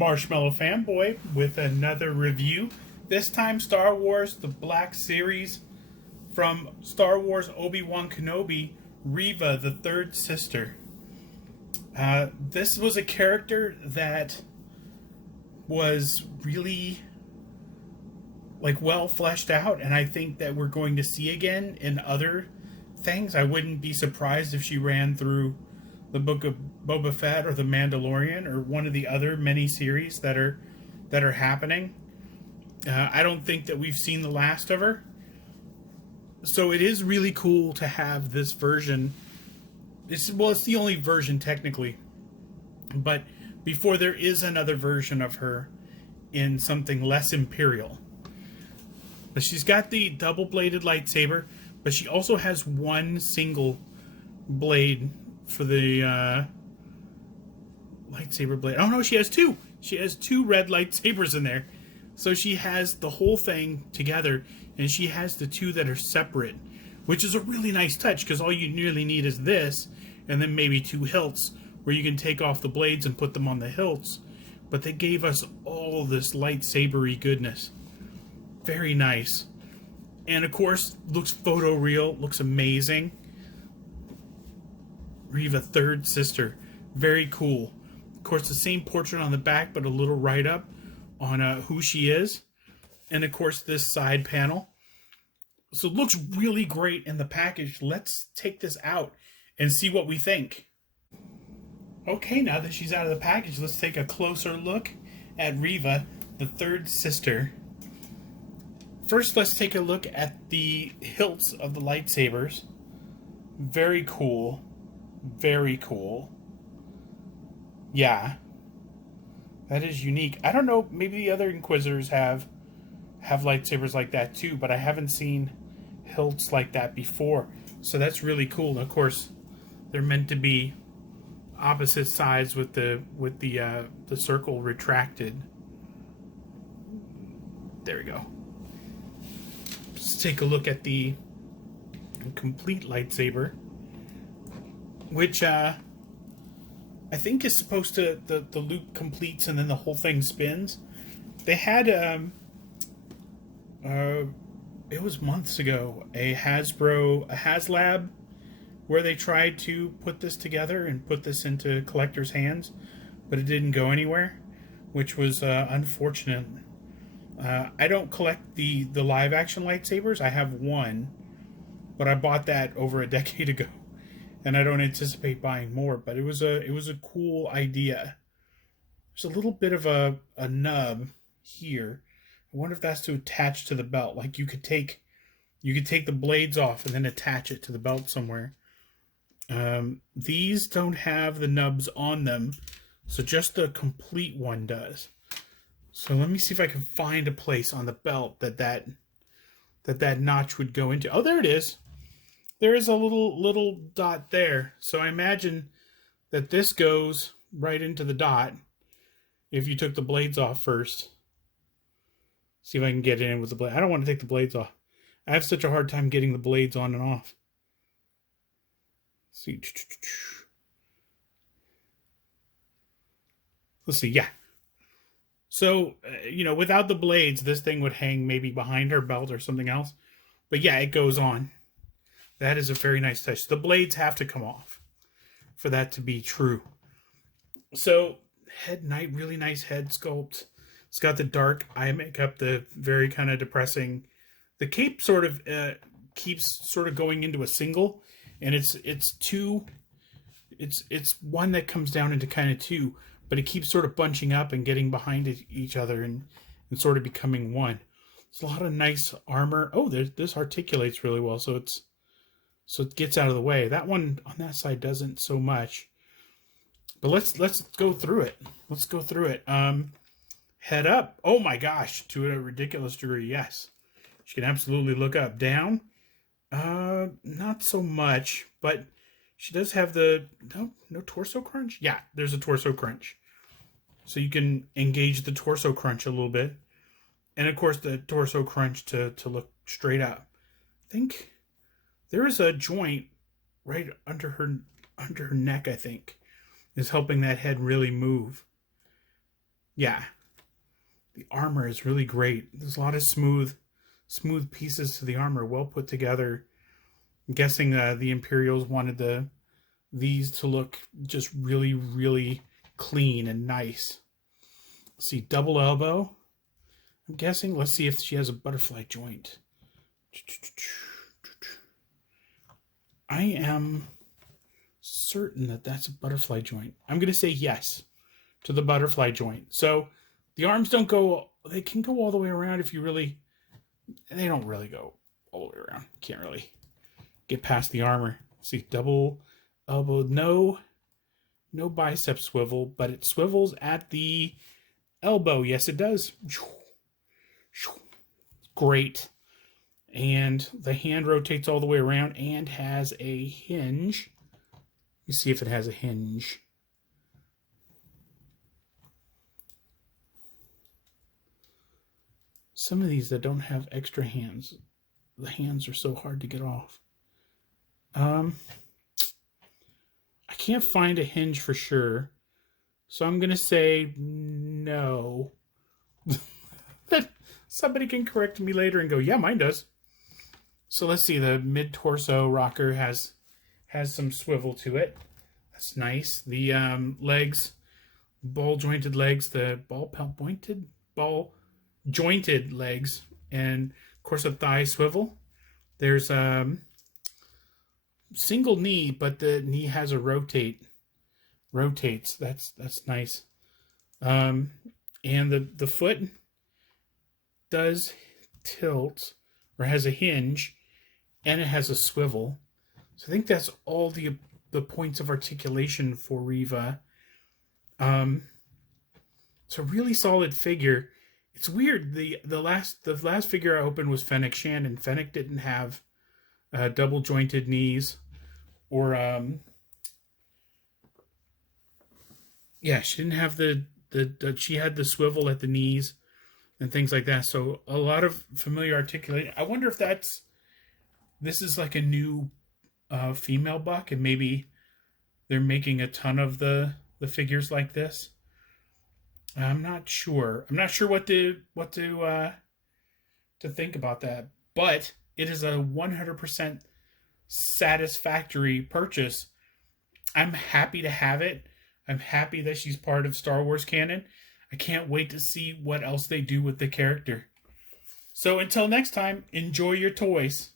Marshmallow Fanboy with another review. This time Star Wars The Black Series from Star Wars Obi-Wan Kenobi, Reva, the third sister. This was a character that was really well fleshed out, and I think that we're going to see again in other things. I wouldn't be surprised if she ran through the Book of Boba Fett or the Mandalorian or one of the other many series that are happening. I don't think that we've seen the last of her, so it is really cool to have this version. It's the only version technically, but before there is another version of her in something less imperial. But she's got the double-bladed lightsaber, but she also has one single blade for the lightsaber blade. Oh no, she has two. She has two red lightsabers in there. So she has the whole thing together, and she has the two that are separate, which is a really nice touch, because all you nearly need is this, and then maybe two hilts, where you can take off the blades and put them on the hilts. But they gave us all this lightsabery goodness. Very nice. And of course, looks photoreal, looks amazing. Reva, third sister. Very cool. Of course, the same portrait on the back, but a little write-up on who she is. And of course, this side panel. So it looks really great in the package. Let's take this out and see what we think. Okay, now that she's out of the package, let's take a closer look at Reva, the third sister. First, let's take a look at the hilts of the lightsabers. Very cool. Very cool. Yeah. That is unique. I don't know, maybe the other Inquisitors have lightsabers like that too, but I haven't seen hilts like that before. So that's really cool. And of course, they're meant to be opposite sides with the circle retracted. There we go. Let's take a look at the complete lightsaber, which I think is supposed to, the loop completes and then the whole thing spins. They had it was months ago, a HasLab, where they tried to put this together and put this into collectors' hands, but it didn't go anywhere, which was unfortunate. I don't collect the live action lightsabers. I have one, but I bought that over a decade ago, and I don't anticipate buying more. But it was a cool idea. There's a little bit of a nub here. I wonder if that's to attach to the belt. Like you could take the blades off and then attach it to the belt somewhere. These don't have the nubs on them, so just the complete one does. So let me see if I can find a place on the belt that notch would go into. Oh, there it is. There is a little dot there. So I imagine that this goes right into the dot if you took the blades off first. See if I can get it in with the blade. I don't want to take the blades off. I have such a hard time getting the blades on and off. Let's see. Let's see. Yeah. So, without the blades, this thing would hang maybe behind her belt or something else. But yeah, it goes on. That is a very nice touch. The blades have to come off for that to be true. So, really nice head sculpt. It's got the dark eye makeup, the very kind of depressing. The cape sort of keeps sort of going into a single, and it's one that comes down into kind of two, but it keeps sort of bunching up and getting behind each other and sort of becoming one. It's a lot of nice armor. Oh, this articulates really well, so it gets out of the way. That one on that side doesn't so much. But let's go through it. Let's go through it. Head up. Oh my gosh, to a ridiculous degree, yes. She can absolutely look up. Down, not so much, but she does have the no torso crunch. Yeah, there's a torso crunch, so you can engage the torso crunch a little bit, and of course the torso crunch to look straight up. I think there is a joint right under her neck. I think is helping that head really move. Yeah, the armor is really great. There's a lot of smooth pieces to the armor, well put together. I'm guessing the Imperials wanted these to look just really, really clean and nice. Let's see, double elbow. I'm guessing. Let's see if she has a butterfly joint. I am certain that that's a butterfly joint. I'm going to say yes to the butterfly joint. So the arms don't go, they can go all the way around if you really, they don't really go all the way around. Can't really get past the armor. See, double elbow, no bicep swivel, but it swivels at the elbow. Yes, it does. Great. And the hand rotates all the way around and has a hinge. Let me see if it has a hinge. Some of these that don't have extra hands, the hands are so hard to get off. I can't find a hinge for sure, so I'm going to say no. Somebody can correct me later and go, yeah, mine does. So let's see, the mid-torso rocker has some swivel to it. That's nice. The legs, ball-jointed legs, the ball-jointed legs, and of course a thigh swivel. There's single knee, but the knee has a rotates. That's nice. And the foot does tilt or has a hinge, and it has a swivel. So I think that's all the points of articulation for Reva. It's a really solid figure. It's weird. The last figure I opened was Fennec Shand, and Fennec didn't have double jointed knees, or she didn't have she had the swivel at the knees and things like that. So a lot of familiar articulating. I wonder if this is like a new female buck, and maybe they're making a ton of the figures like this. I'm not sure. I'm not sure what to think about that. But it is a 100% satisfactory purchase. I'm happy to have it. I'm happy that she's part of Star Wars canon. I can't wait to see what else they do with the character. So until next time, enjoy your toys.